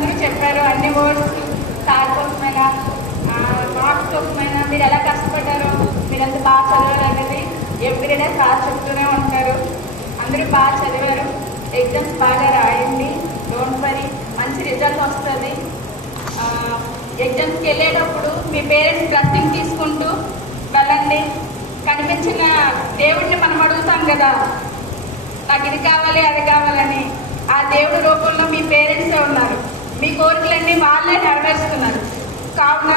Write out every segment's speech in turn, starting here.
అందరూ చెప్పారు అన్ని వర్డ్స్ సార్ కోసమైనా మార్క్స్ కోసమైనా మీరు ఎలా కష్టపడ్డారో మీరు ఎంత బాగా చదివారు అనేది ఎవ్రీడే సార్ చెప్తూనే ఉంటారు. అందరూ బాగా చదివారు, ఎగ్జామ్స్ బాగా రాయండి, డోంట్ వరీ, మంచి రిజల్ట్ వస్తుంది. ఎగ్జామ్స్కి వెళ్ళేటప్పుడు మీ పేరెంట్స్ బ్లెస్సింగ్ తీసుకుంటూ వెళ్ళండి. కనిపించిన దేవుడిని మనం అడుగుతాం కదా, నాకు ఇది కావాలి అది కావాలని. ఆ దేవుడి రూపంలో మీ పేరెంట్సే ఉన్నారు. మీ కోరికలన్నీ వాళ్ళే నెరవేరుస్తున్నారు. కావున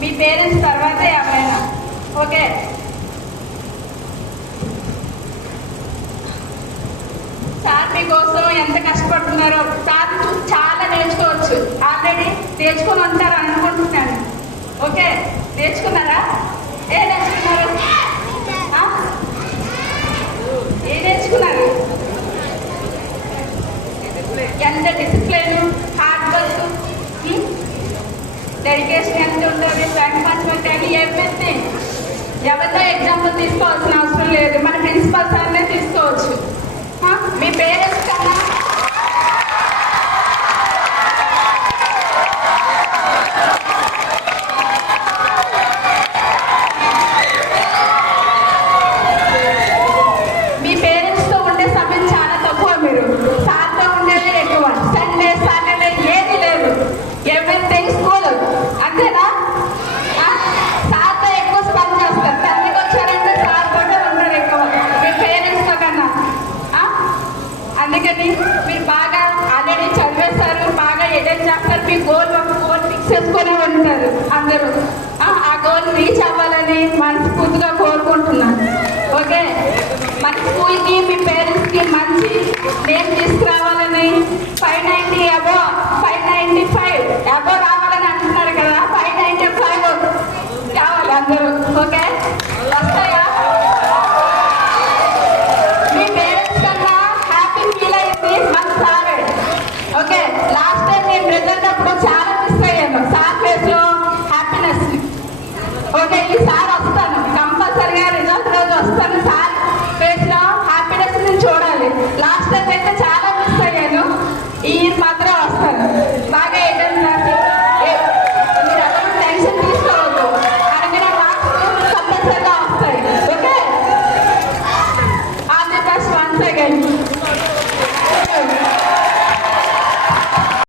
మీ పేరెంట్స్ తర్వాతే ఎవరైనా. ఓకే, సార్ మీకోసం ఎంత కష్టపడుతున్నారో సార్ చాలా నేర్చుకోవచ్చు. ఆల్రెడీ నేర్చుకుని ఉంటారు అనుకుంటున్నాను. ఓకే, నేర్చుకున్నారా? ఏ నేర్చుకున్నారు? ఏ నేర్చుకున్నారు? ఎంత డిసిప్లిన్, హార్డ్ వర్క్, డెడికేషన్ ఎంత ఉంటుంది, ఫ్రెండ్ పంచుకుంటే ఎవ్రీథింగ్. ఎవరితో ఎగ్జాంపుల్ తీసుకోవాల్సిన అవసరం లేదు, మన ప్రిన్సిపల్ సార్నే తీసుకోవచ్చు. మీ పేరెంట్స్ కన్నా మీ పేరెంట్స్తో ఉండే సమయం చాలా తక్కువ. మీరు సార్తో ఉండేది ఎక్కువ. సండే సాటర్డే ఏది లేదు, ఎవ్రీథింగ్ స్కూల్. అంతేనా? సార్తో ఎక్కువ స్పెండ్ చేస్తారు. తల్లికి వచ్చారంటే సార్ తోటే ఉంటారు ఎక్కువ మీ పేరెంట్స్తో కన్నా. అందుకని మీరు బాగా ఆల్రెడీ చదివేస్తారు, బాగా ఎడిట్ చేస్తారు. మీ గోల్ ఒక గోల్ ఫిక్స్ చేసుకునే ఉంటారు అందరూ. ఆ గోల్ రీచ్ అవ్వాలని మనస్ఫూర్తిగా కోరుకుంటున్నాను. ఓకే, మన స్కూల్కి మీ పేరెంట్స్కి మంచి నేమ్ తీసుకురావాలని 590 అబోవ్ 595 అబోవ్ రావాలని అంటున్నారు కదా. 595 కావాలి అందరూ. ఓకే, వస్తాయా? మీ పేరెంట్స్ కన్నా హ్యాపీ ఫీల్ అయింది మన సార్. ఓకే, లాస్ట్ టైం నేను రిజల్ట్ అప్పుడు చాలా మిస్